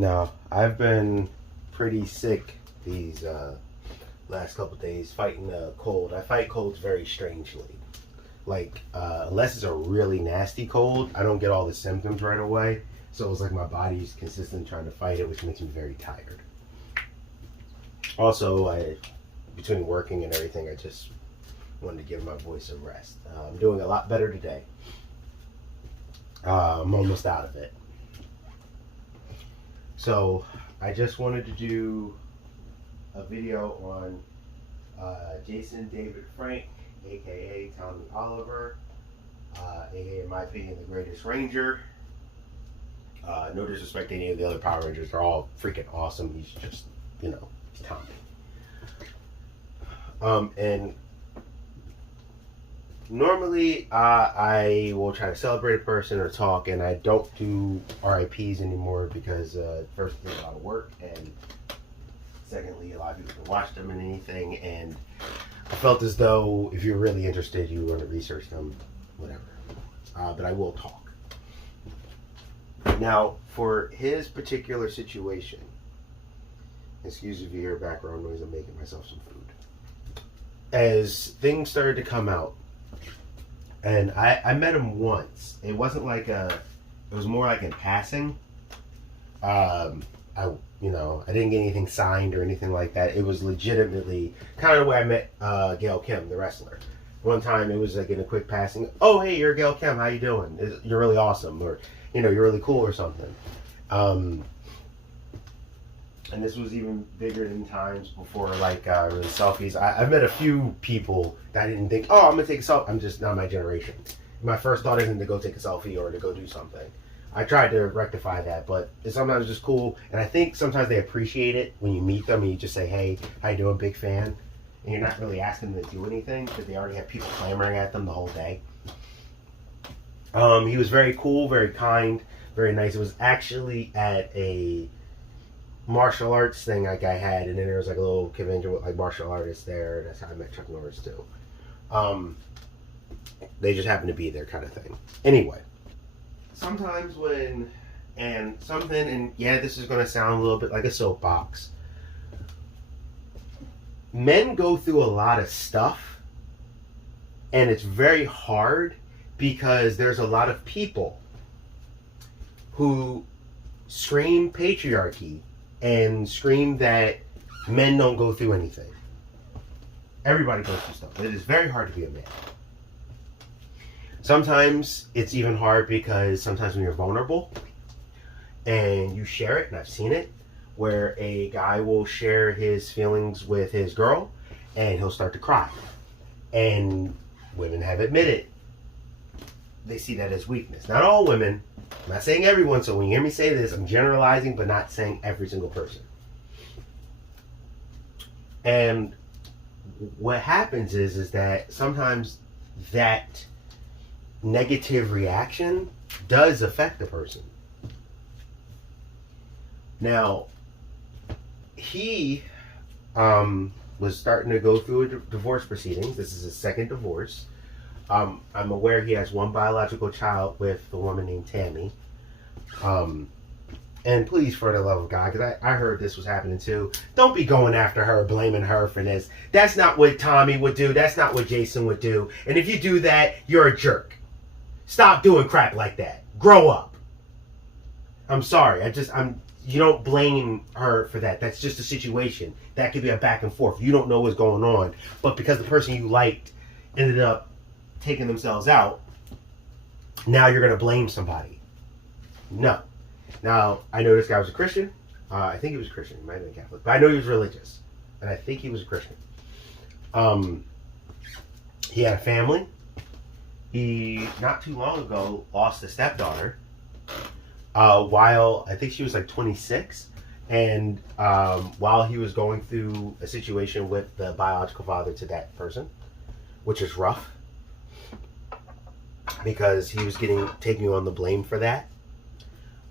Now, I've been pretty sick these last couple days fighting a cold. I fight colds very strangely. Like, unless it's a really nasty cold, I don't get all the symptoms right away. So it's like my body's consistent trying to fight it, which makes me very tired. Also, between working and everything, I just wanted to give my voice a rest. I'm doing a lot better today. I'm almost out of it. So I just wanted to do a video on Jason David Frank, aka Tommy Oliver, aka in my opinion the greatest Ranger. No disrespect to any of the other Power Rangers, they're all freaking awesome. He's just, he's Tommy. And normally I will try to celebrate a person or talk, and I don't do RIPs anymore because first it's a lot of work, and secondly a lot of people can watch them and anything, and I felt as though if you're really interested you want to research them, whatever. But I will talk. Now, for his particular situation, excuse if you hear background noise, I'm making myself some food. As things started to come out, and I met him once. It wasn't like it was more like in passing. I didn't get anything signed or anything like that. It was legitimately kind of the way I met Gail Kim, the wrestler. One time it was like in a quick passing, oh, hey, you're Gail Kim, how you doing? You're really awesome, or, you're really cool or something. And this was even bigger than times before, like, really selfies. I've met a few people that I didn't think, oh, I'm going to take a selfie. I'm just not my generation. My first thought isn't to go take a selfie or to go do something. I tried to rectify that, but it's sometimes just cool. And I think sometimes they appreciate it when you meet them and you just say, hey, how you doing, big fan? And you're not really asking them to do anything because they already have people clamoring at them the whole day. He was very cool, very kind, very nice. It was actually at a martial arts thing like I had, and then there was like a little convention with like martial artists there. That's how I met Chuck Norris too. They just happened to be there, kind of thing. Anyway, sometimes this is going to sound a little bit like a soapbox. Men go through a lot of stuff, and it's very hard because there's a lot of people who scream patriarchy and scream that men don't go through anything. Everybody goes through stuff. It is very hard to be a man. Sometimes it's even hard because sometimes when you're vulnerable and you share it, and I've seen it, where a guy will share his feelings with his girl and he'll start to cry. And women have admitted they see that as weakness. Not all women. I'm not saying everyone, so when you hear me say this, I'm generalizing, but not saying every single person. And what happens is that sometimes that negative reaction does affect the person. Now, he was starting to go through a divorce proceedings. This is his second divorce. I'm aware he has one biological child with a woman named Tammy. And please, for the love of God, because I heard this was happening too, don't be going after her, blaming her for this. That's not what Tommy would do. That's not what Jason would do. And if you do that, you're a jerk. Stop doing crap like that. Grow up. I'm sorry. You don't blame her for that. That's just a situation. That could be a back and forth. You don't know what's going on. But because the person you liked ended up taking themselves out, now you're going to blame somebody. No. Now, I know this guy was a Christian. I think he was a Christian. He might have been Catholic. But I know he was religious. And I think he was a Christian. He had a family. He, not too long ago, lost a stepdaughter. While, I think she was like 26. And while he was going through a situation with the biological father to that person, which is rough, because he was taking on the blame for that,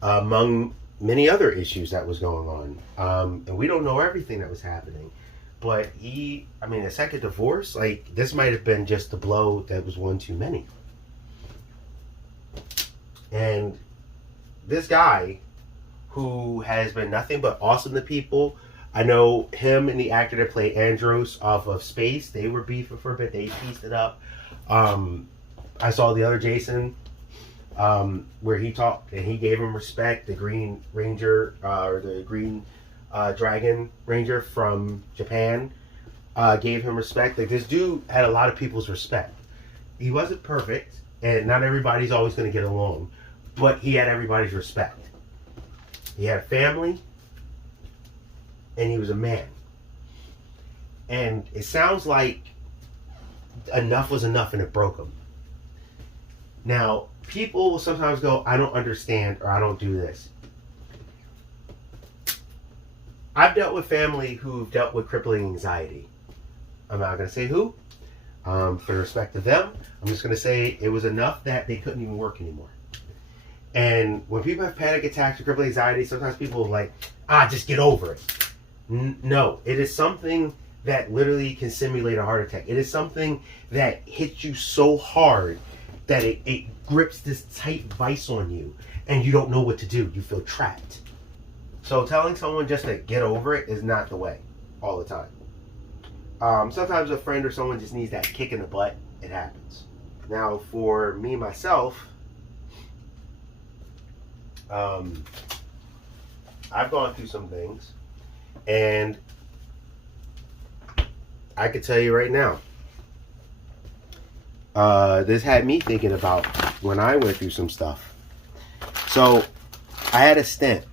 among many other issues that was going on. And we don't know everything that was happening. But a second divorce, like, this might have been just the blow that was one too many. And this guy, who has been nothing but awesome to people. I know him and the actor that played Andros off of Space. They were beefing for a bit. They pieced it up. I saw the other Jason where he talked and he gave him respect. The Green Ranger or the Green Dragon Ranger from Japan gave him respect. Like, this dude had a lot of people's respect. He wasn't perfect, and not everybody's always going to get along, but he had everybody's respect. He had a family, and he was a man. And it sounds like enough was enough and it broke him. Now, people will sometimes go, I don't understand, or I don't do this. I've dealt with family who've dealt with crippling anxiety. I'm not going to say who. For respect to them, I'm just going to say it was enough that they couldn't even work anymore. And when people have panic attacks or crippling anxiety, sometimes people are like, just get over it. No, it is something that literally can simulate a heart attack. It is something that hits you so hard that it grips this tight vice on you and you don't know what to do. You feel trapped. So telling someone just to get over it is not the way all the time. Sometimes a friend or someone just needs that kick in the butt. It happens. Now, for me, myself, I've gone through some things, and I could tell you right now, this had me thinking about when I went through some stuff. So, I had a stint.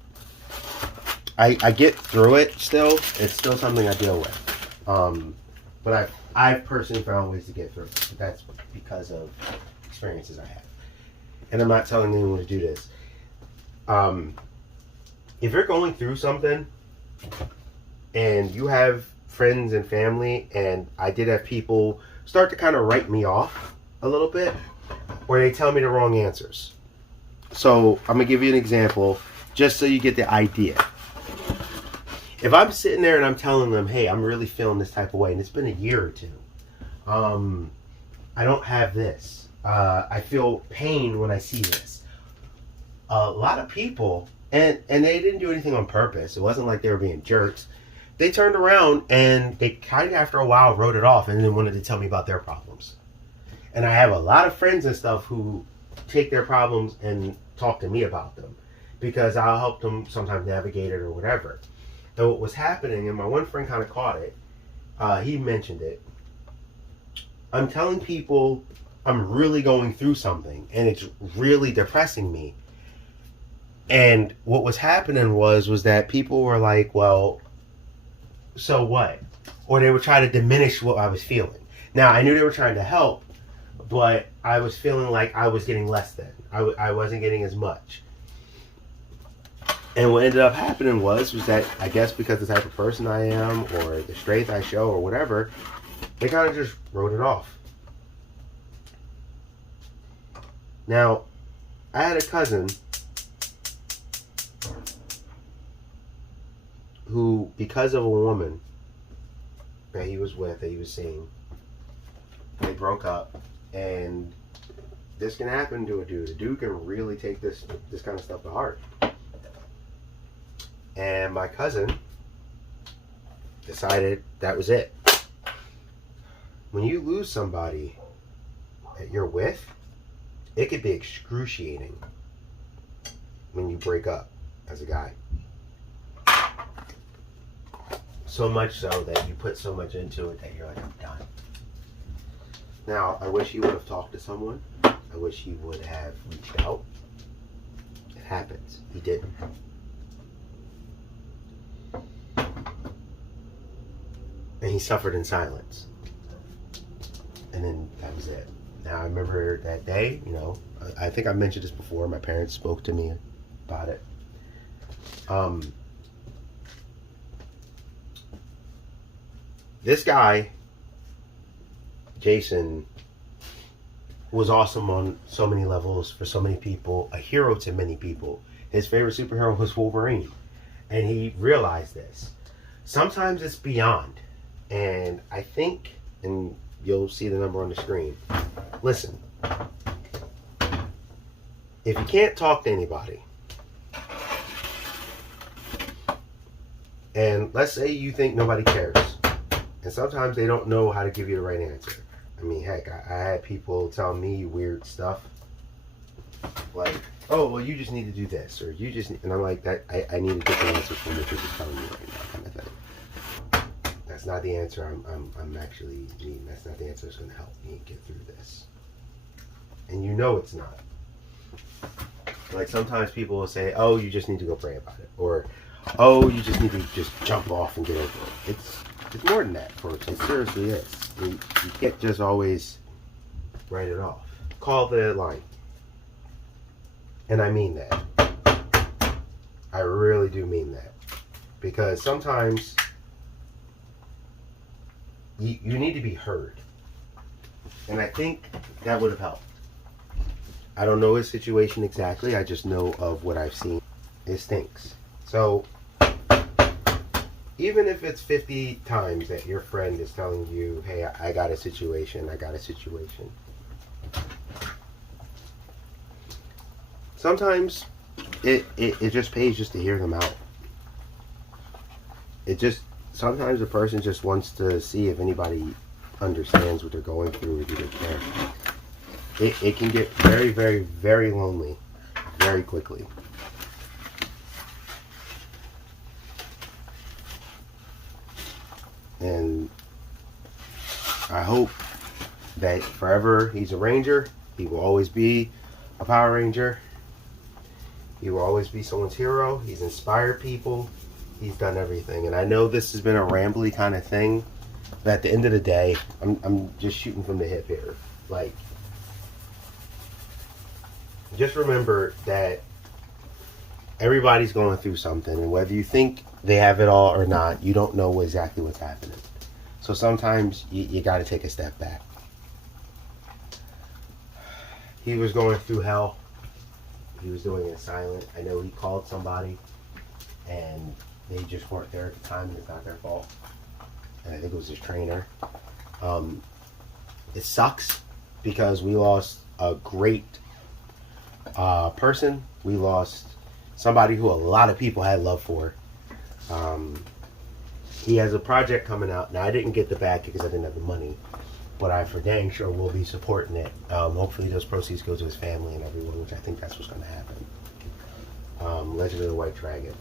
I get through it still. It's still something I deal with. But I've personally found ways to get through it. That's because of experiences I have. And I'm not telling anyone to do this. If you're going through something and you have friends and family, and I did have people start to kind of write me off a little bit, or they tell me the wrong answers. So I'm going to give you an example just so you get the idea. If I'm sitting there and I'm telling them, hey, I'm really feeling this type of way, and it's been a year or two, I don't have this. I feel pain when I see this. A lot of people, and they didn't do anything on purpose. It wasn't like they were being jerks. They turned around and they kind of, after a while, wrote it off and then wanted to tell me about their problems. And I have a lot of friends and stuff who take their problems and talk to me about them because I'll help them sometimes navigate it or whatever. So what was happening, and my one friend kind of caught it, he mentioned it. I'm telling people I'm really going through something, and it's really depressing me. And what was happening was that people were like, well, so what? Or they would try to diminish what I was feeling. Now, I knew they were trying to help, but I was feeling like I was getting less than. I wasn't getting as much. And what ended up happening was that, I guess because the type of person I am, or the strength I show, or whatever, they kind of just wrote it off. Now, I had a cousin who, because of a woman that he was with, that he was seeing, they broke up. And this can happen to a dude. A dude can really take this kind of stuff to heart. And my cousin decided that was it. When you lose somebody that you're with, it could be excruciating when you break up as a guy. So much so that you put so much into it that you're like, I'm done. Now, I wish he would have talked to someone. I wish he would have reached out. It happens. He didn't. And he suffered in silence. And then that was it. Now, I remember that day, I think I mentioned this before. My parents spoke to me about it. This guy, Jason, was awesome on so many levels for so many people, a hero to many people. His favorite superhero was Wolverine. And he realized this. Sometimes it's beyond. And I think, and you'll see the number on the screen. Listen, if you can't talk to anybody, And let's say you think nobody cares. And sometimes they don't know how to give you the right answer. I mean, heck, I had people tell me weird stuff. Like, oh, well, you just need to do this. Or you just need, and I'm like, I need a different answer from what you're just telling me right now, kind of thing. That's not the answer I'm actually needing. That's not the answer that's going to help me get through this. And you know it's not. Like sometimes people will say, oh, you just need to go pray about it. Or, oh, you just need to just jump off and get over it. It's more than that, folks. It seriously is. You can't just always write it off. Call the line. And I mean that. I really do mean that. Because sometimes you need to be heard. And I think that would have helped. I don't know his situation exactly. I just know of what I've seen. It stinks. So, even if it's 50 times that your friend is telling you, hey, I got a situation, sometimes it just pays just to hear them out. Sometimes a person just wants to see if anybody understands what they're going through, or do they care. It can get very, very, very lonely very quickly. And I hope that forever he's a Ranger. He will always be a Power Ranger. He will always be someone's hero. He's inspired people. He's done everything. And I know this has been a rambly kind of thing, but at the end of the day, I'm just shooting from the hip here. Like, just remember that everybody's going through something, and whether you think they have it all or not, you don't know exactly what's happening. So sometimes you got to take a step back. He was going through hell. He was doing it silent. I know he called somebody, and they just weren't there at the time, and it's not their fault. And I think it was his trainer. It sucks because we lost a great person. We lost somebody who a lot of people had love for. He has a project coming out. Now, I didn't get the back because I didn't have the money, but I for dang sure will be supporting it. Hopefully those proceeds go to his family and everyone, which I think that's what's going to happen. Legend of the White Dragon.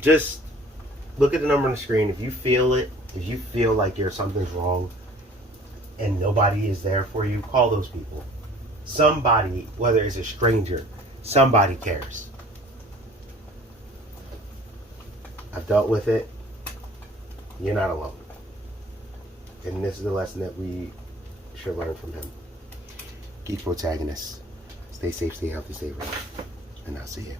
Just look at the number on the screen. If you feel it, if you feel like something's wrong and nobody is there for you, call those people. Somebody, whether it's a stranger, somebody cares. I've dealt with it. You're not alone. And this is the lesson that we should learn from him. Keep protagonists. Stay safe, stay healthy, stay real. And I'll see you.